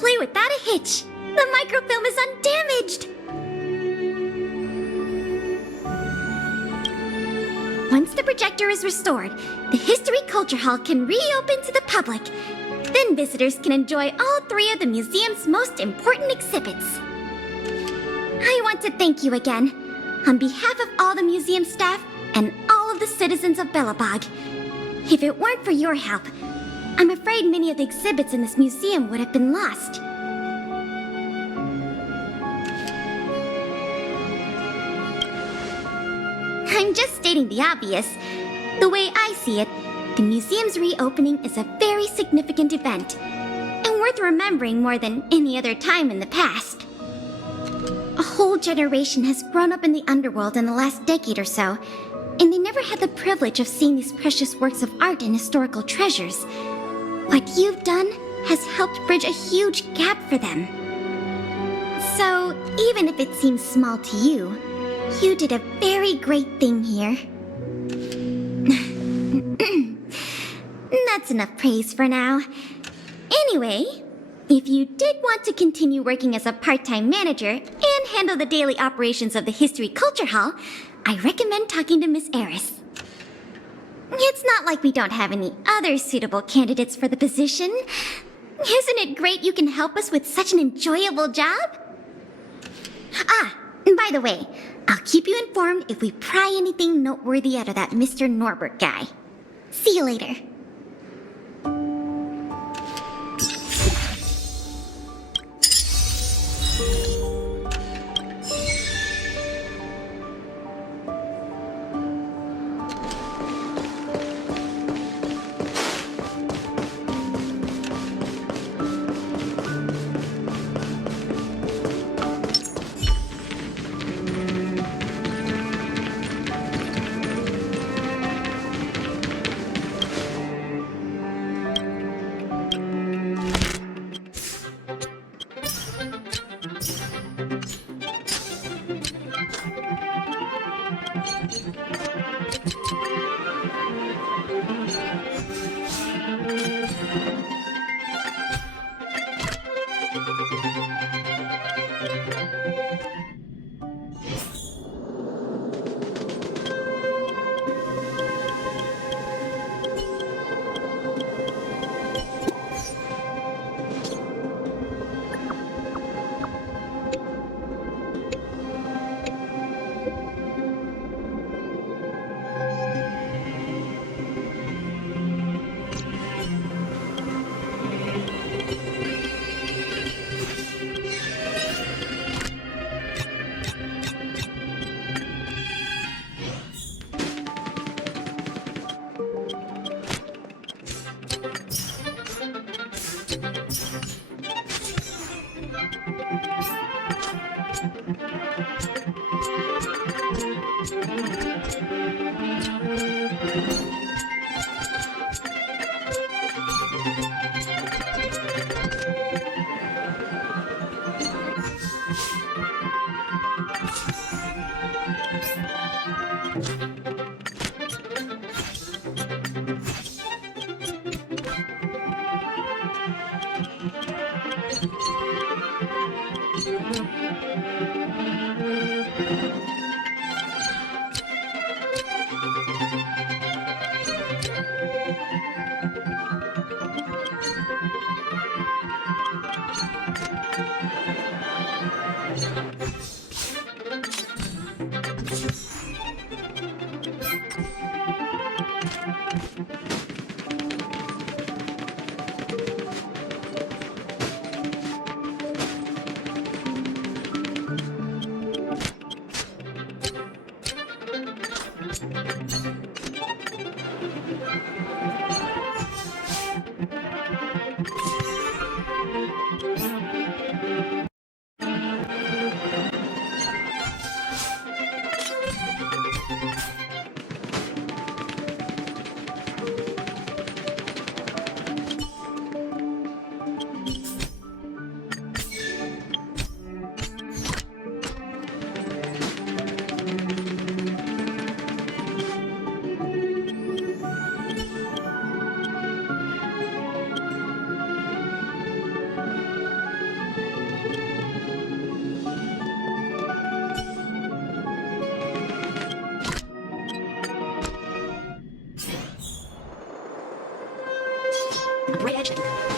play without a hitch. The microfilm is undamaged. Once the projector is restored, the History Culture Hall can reopen to the public. Then visitors can enjoy all three of the museum's most important exhibits. I want to thank you again, on behalf of all the museum staff and all of the citizens of Belobog. If it weren't for your help, I'm afraid many of the exhibits in this museum would have been lost. I'm just stating the obvious. The way I see it, the museum's reopening is a very significant event, and worth remembering more than any other time in the past. A whole generation has grown up in the underworld in the last decade or so, and they never had the privilege of seeing these precious works of art and historical treasures. What you've done has helped bridge a huge gap for them. So, even if it seems small to you, you did a very great thing here. That's enough praise for now. Anyway, if you did want to continue working as a part-time manager and handle the daily operations of the History Culture Hall, I recommend talking to Miss Eris. It's not like we don't have any other suitable candidates for the position. Isn't it great you can help us with such an enjoyable job? Ah, by the way, I'll keep you informed if we pry anything noteworthy out of that Mr. Norbert guy. See you later. on the right edge, I think.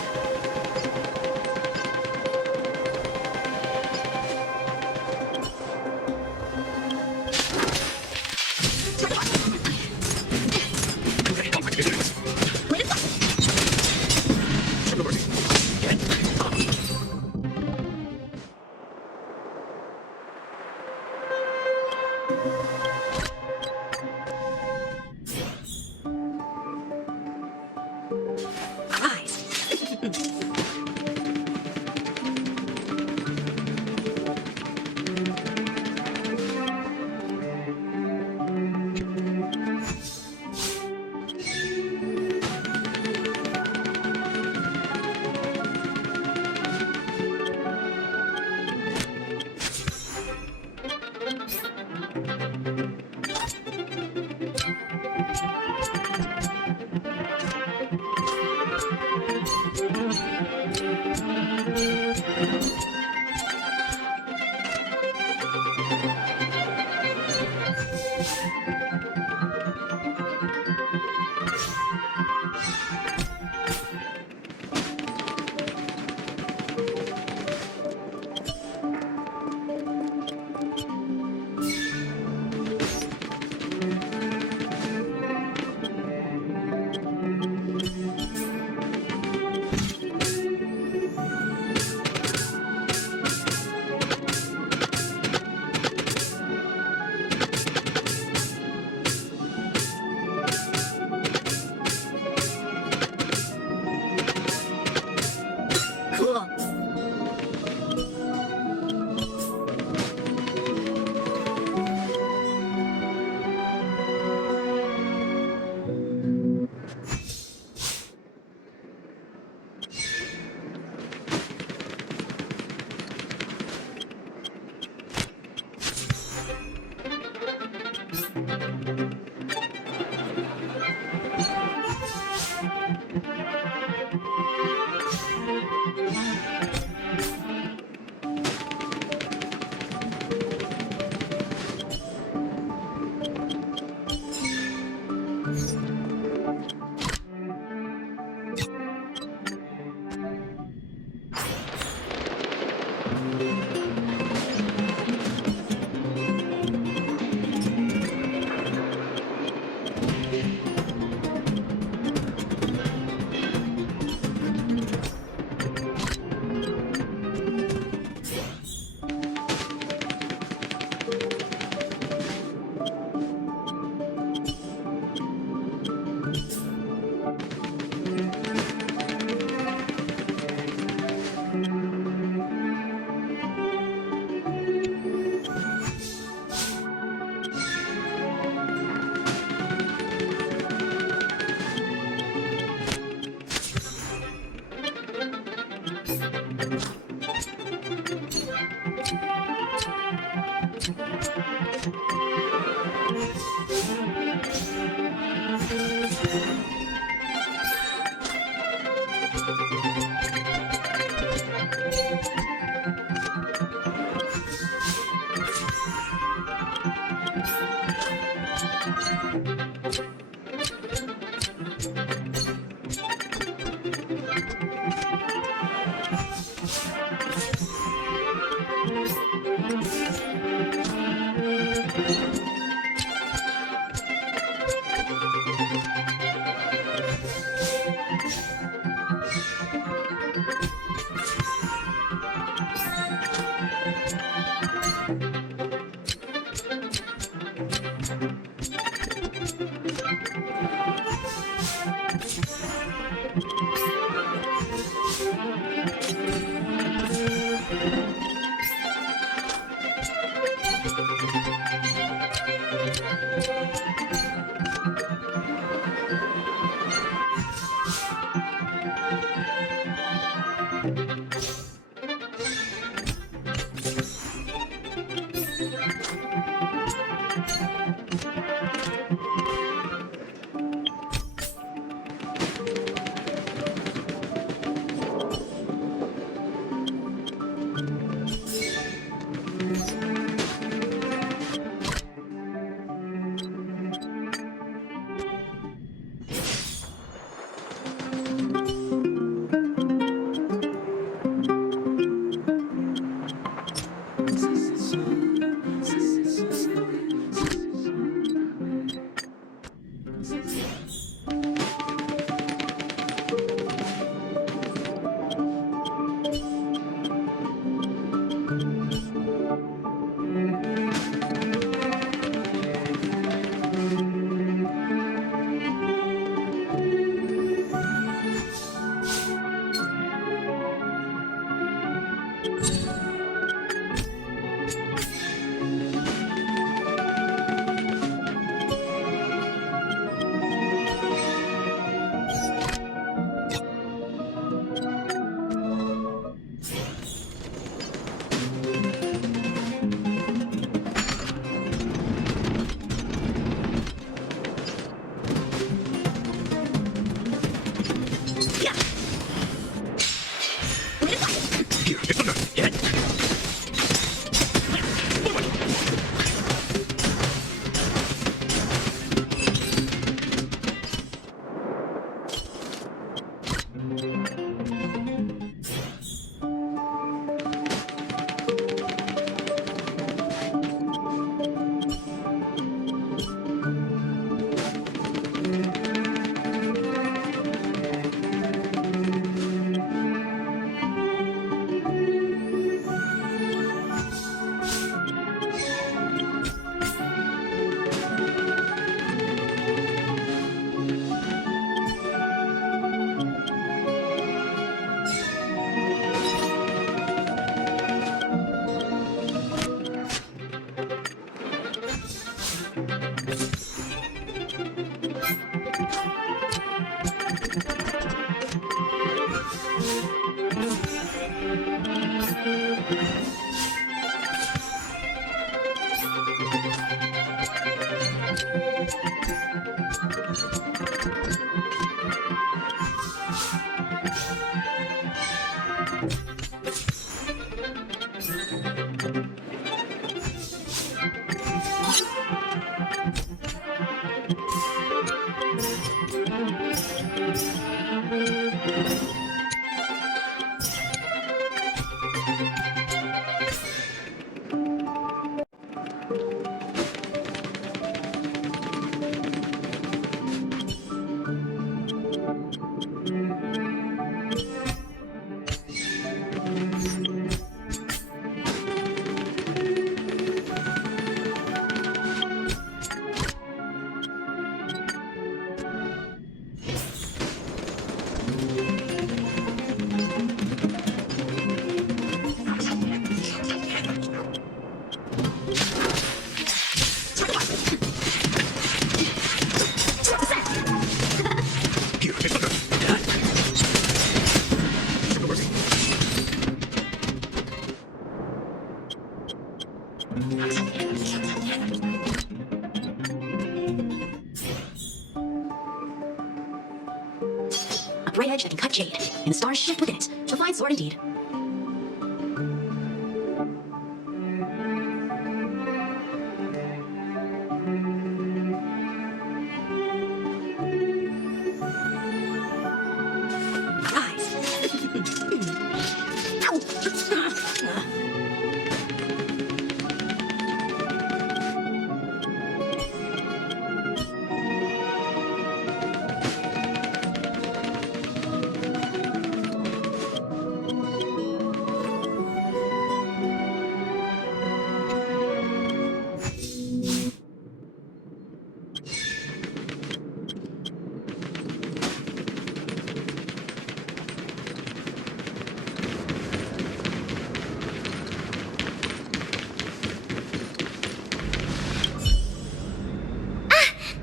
bright edge that can cut jade, and the stars shift within it. A fine sword indeed.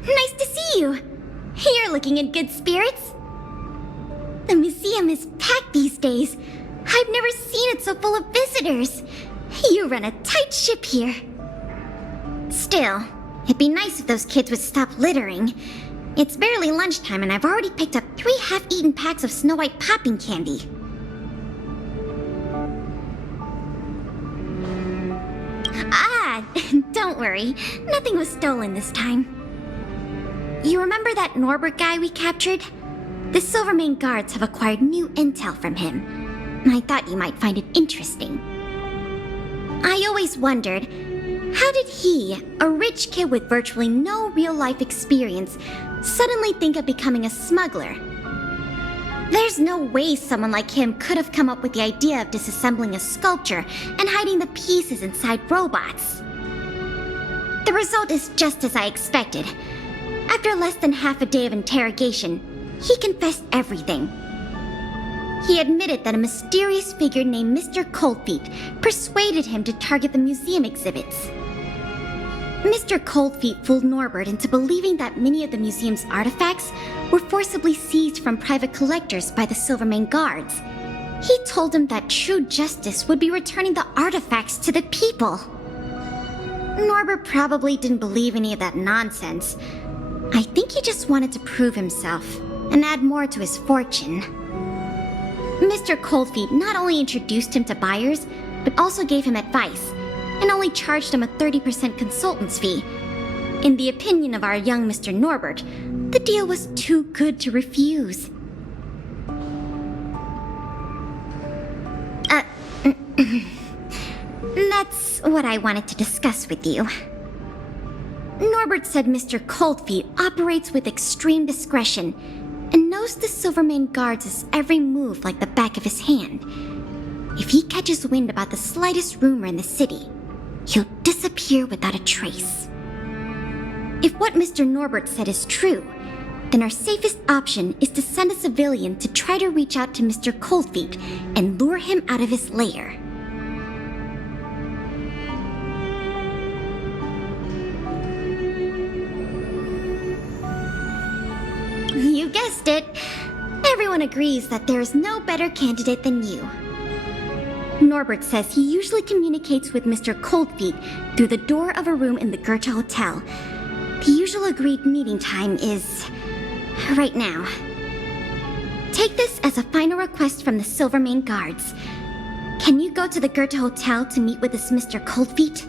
Nice to see you. You're looking in good spirits. The museum is packed these days. I've never seen it so full of visitors. You run a tight ship here. Still, it'd be nice if those kids would stop littering. It's barely lunchtime and I've already picked up 3 half-eaten packs of Snow White popping candy. Ah, don't worry. Nothing was stolen this time. You remember that Norbert guy we captured? The Silvermane guards have acquired new intel from him. I thought you might find it interesting. I always wondered, how did he, a rich kid with virtually no real-life experience, suddenly think of becoming a smuggler? There's no way someone like him could have come up with the idea of disassembling a sculpture and hiding the pieces inside robots. The result is just as I expected. After less than half a day of interrogation, he confessed everything. He admitted that a mysterious figure named Mr. Coldfeet persuaded him to target the museum exhibits. Mr. Coldfeet fooled Norbert into believing that many of the museum's artifacts were forcibly seized from private collectors by the Silvermane guards. He told him that true justice would be returning the artifacts to the people. Norbert probably didn't believe any of that nonsense. I think he just wanted to prove himself and add more to his fortune. Mr. Coldfeet not only introduced him to buyers, but also gave him advice, and only charged him a 30% consultant's fee. In the opinion of our young Mr. Norbert, the deal was too good to refuse. That's what I wanted to discuss with you. Norbert said Mr. Coldfeet operates with extreme discretion and knows the Silvermane guards' every move like the back of his hand. If he catches wind about the slightest rumor in the city, he'll disappear without a trace. If what Mr. Norbert said is true, then our safest option is to send a civilian to try to reach out to Mr. Coldfeet and lure him out of his lair. You guessed it. Everyone agrees that there is no better candidate than you. Norbert says he usually communicates with Mr. Coldfeet through the door of a room in the Goethe Hotel. The usual agreed meeting time is right now. Take this as a final request from the Silvermane guards. Can you go to the Goethe Hotel to meet with this Mr. Coldfeet?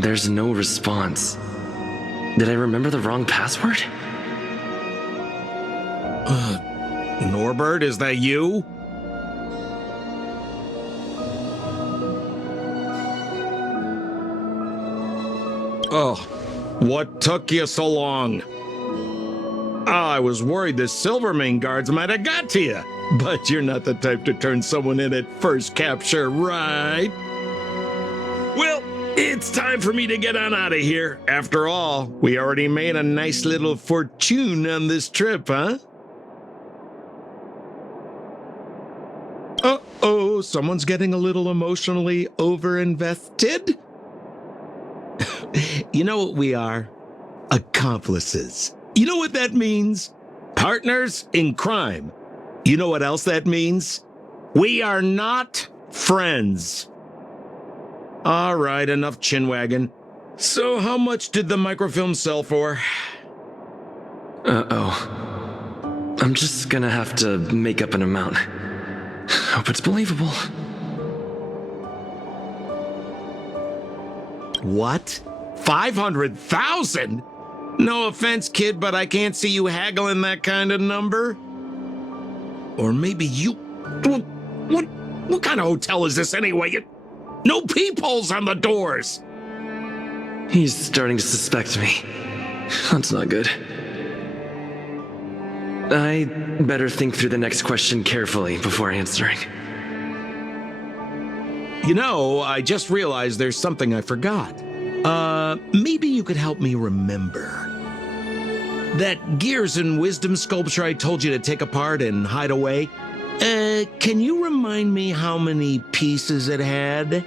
There's no response. Did I remember the wrong password? Norbert, is that you? Oh, what took you so long? I was worried the Silvermane guards might have got to you, but you're not the type to turn someone in at first capture, right? Well, it's time for me to get on out of here. After all, we already made a nice little fortune on this trip, huh? Uh-oh, someone's getting a little emotionally overinvested? You know what we are? Accomplices. You know what that means? Partners in crime. You know what else that means? We are not friends. All right, enough chinwagging. So how much did the microfilm sell for? Uh-oh. I'm just gonna have to make up an amount. Hope it's believable. What? 500,000? No offense, kid, but I can't see you haggling that kind of number. Or maybe you... What kind of hotel is this anyway? No peepholes on the doors! He's starting to suspect me. That's not good. I better think through the next question carefully before answering. You know, I just realized there's something I forgot. Maybe you could help me remember. That Gears and Wisdom sculpture I told you to take apart and hide away, can you remind me how many pieces it had?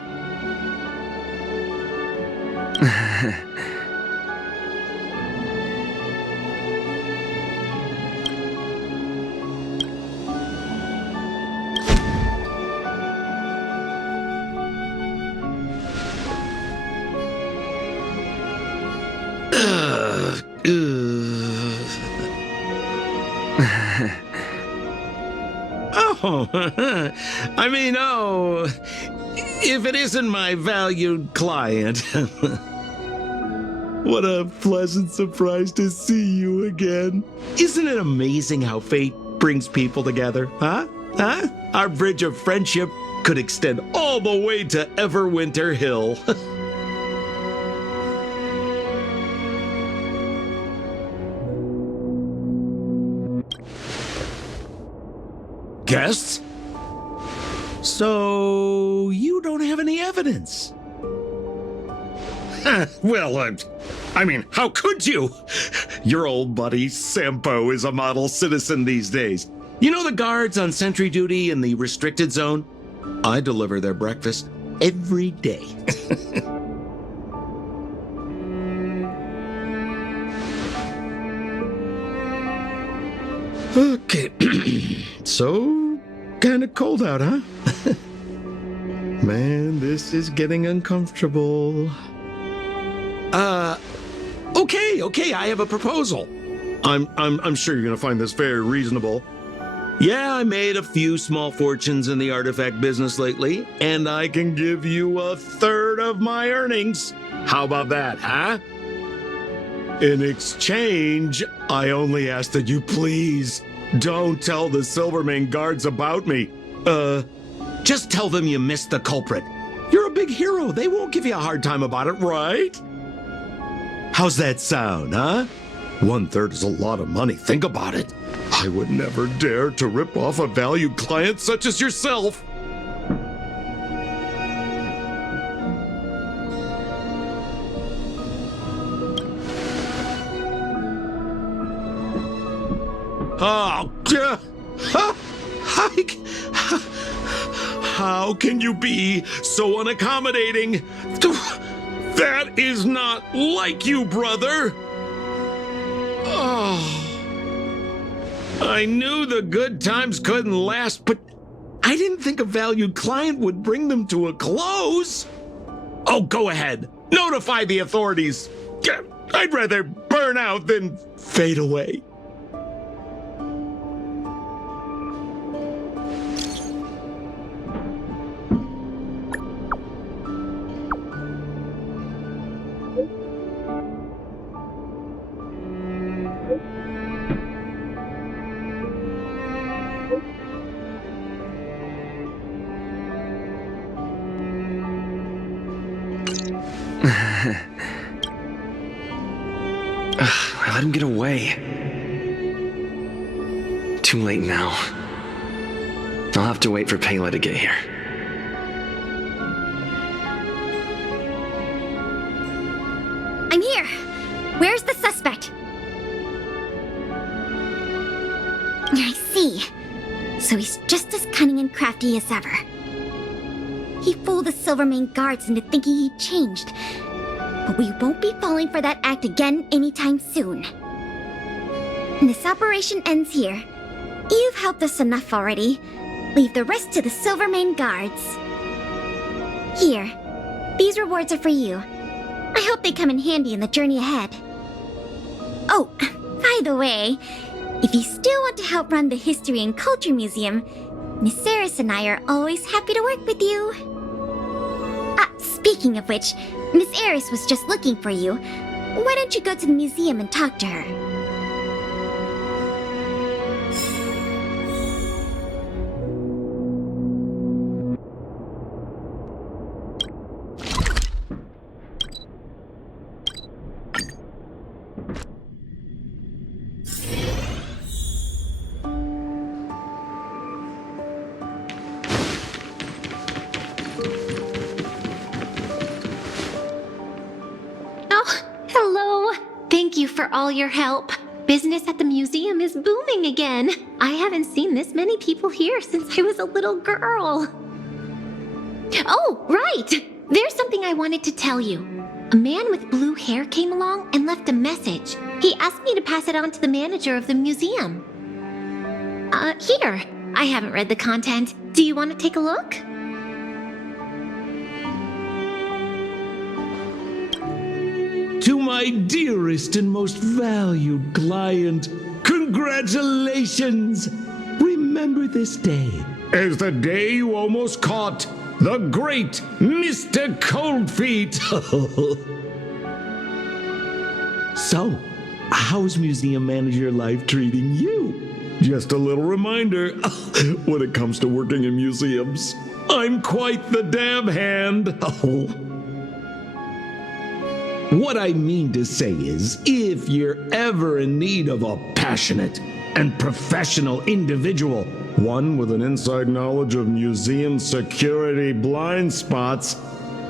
Oh, if it isn't my valued client. What a pleasant surprise to see you again. Isn't it amazing how fate brings people together, huh? Our bridge of friendship could extend all the way to Everwinter Hill. Guests? So, you don't have any evidence? Well, how could you? Your old buddy Sampo is a model citizen these days. You know the guards on sentry duty in the restricted zone? I deliver their breakfast every day. Okay, so kind of cold out, huh? Man, this is getting uncomfortable. Okay, I have a proposal. I'm sure you're gonna find this very reasonable. Yeah, I made a few small fortunes in the artifact business lately, and I can give you a third of my earnings. How about that, huh? In exchange, I only ask that you please don't tell the Silvermane guards about me. Just tell them you missed the culprit. You're a big hero. They won't give you a hard time about it, right? How's that sound, huh? 1/3 is a lot of money. Think about it. I would never dare to rip off a valued client such as yourself. Oh, how can you be so unaccommodating? That is not like you, brother. Oh, I knew the good times couldn't last, but I didn't think a valued client would bring them to a close. Oh, go ahead. Notify the authorities. I'd rather burn out than fade away. I let him get away. Too late now. I'll have to wait for Pela to get here. I'm here. Where's the suspect? I see. So he's just as cunning and crafty as ever. He fooled the Silvermane guards into thinking he'd changed. But we won't be falling for that act again anytime soon. This operation ends here. You've helped us enough already. Leave the rest to the Silvermane guards. Here. These rewards are for you. I hope they come in handy in the journey ahead. Oh, by the way, if you still want to help run the History and Culture Museum, Miss Eris and I are always happy to work with you. Speaking of which, Miss Eris was just looking for you. Why don't you go to the museum and talk to her? Thank you for all your help. Business at the museum is booming again. I haven't seen this many people here since I was a little girl. Oh, right! There's something I wanted to tell you. A man with blue hair came along and left a message. He asked me to pass it on to the manager of the museum. Here. I haven't read the content. Do you want to take a look? To my dearest and most valued client, congratulations! Remember this day as the day you almost caught the great Mr. Coldfeet. So, how's museum manager life treating you? Just a little reminder, when it comes to working in museums, I'm quite the dab hand. What I mean to say is, if you're ever in need of a passionate and professional individual, one with an inside knowledge of museum security blind spots,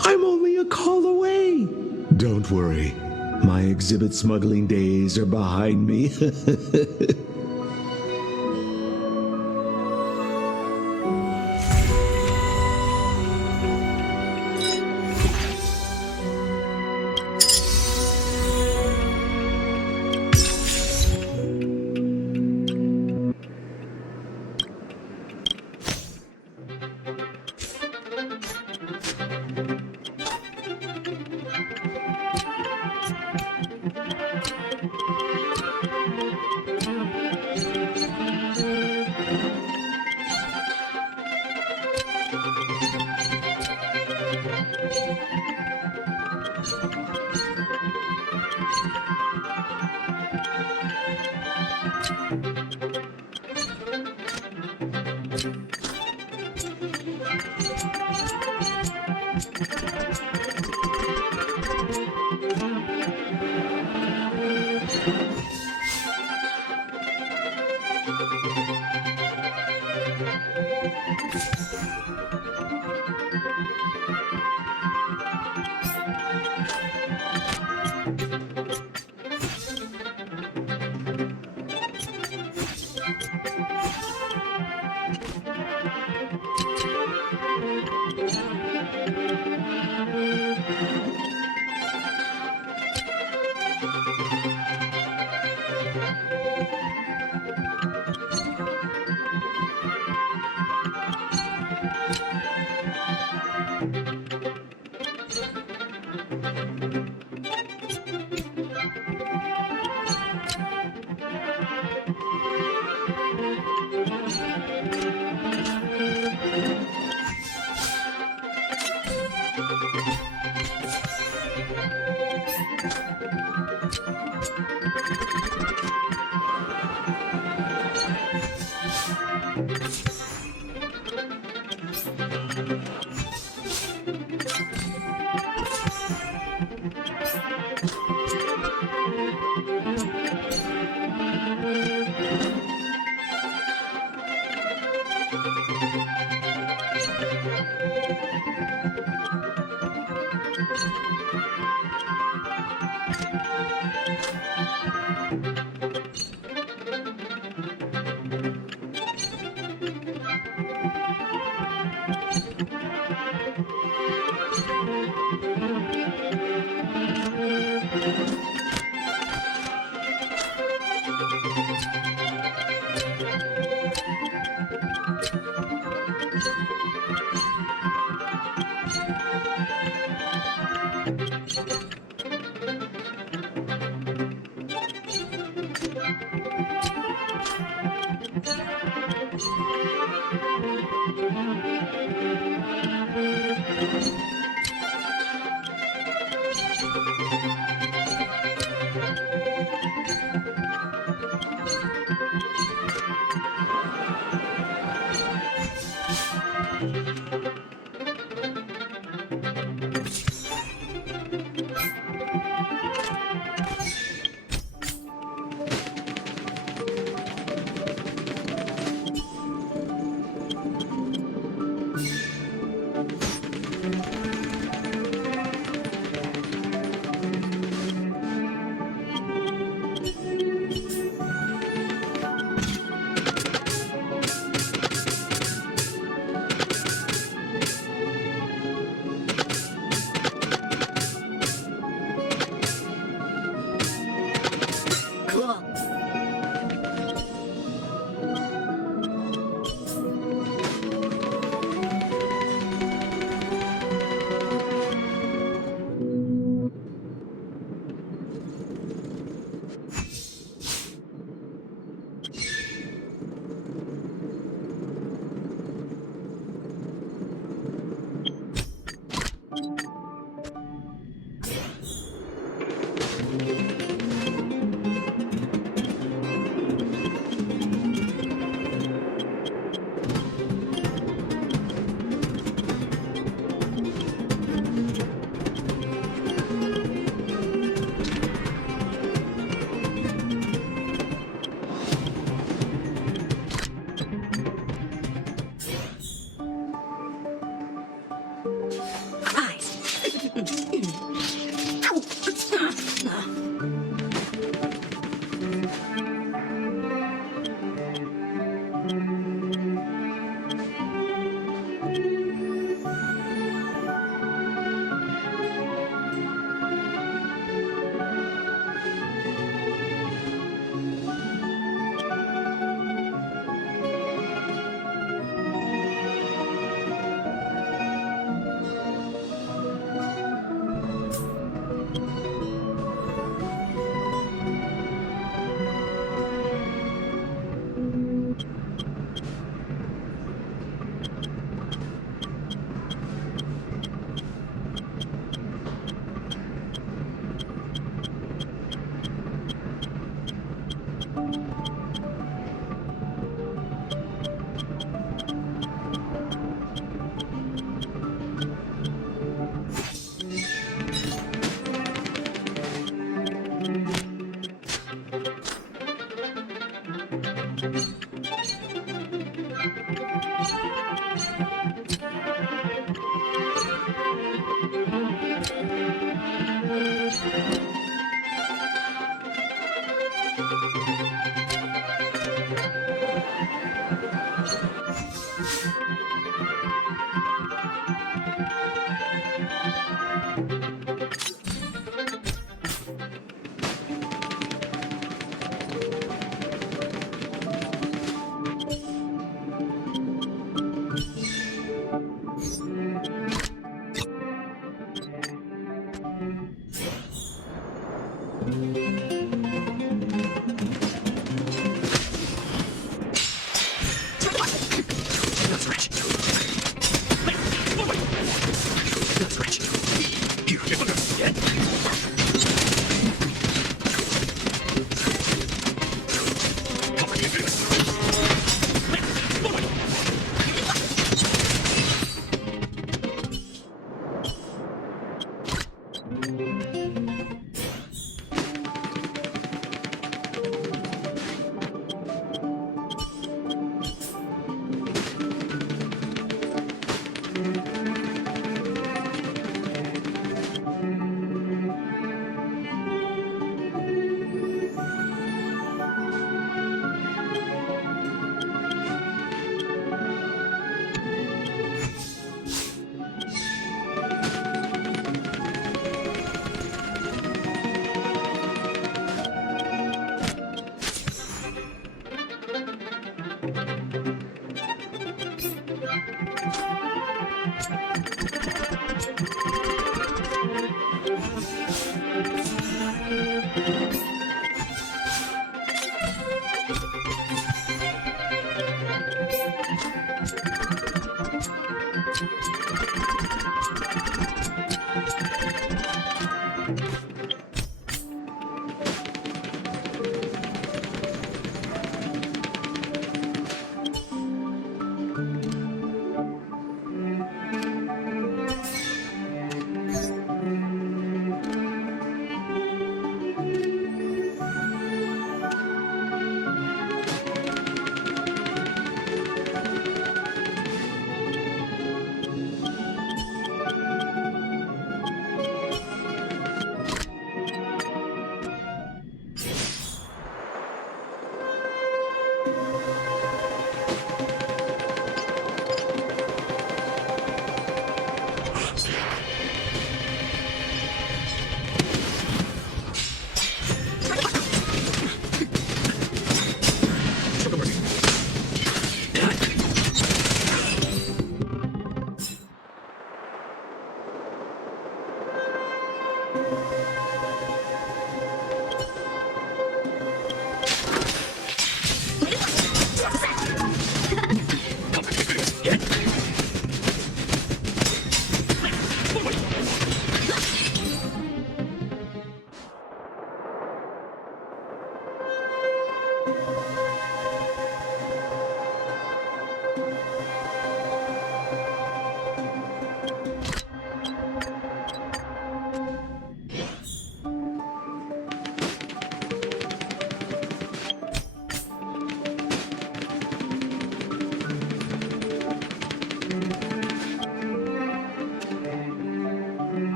I'm only a call away. Don't worry, my exhibit smuggling days are behind me. Cool.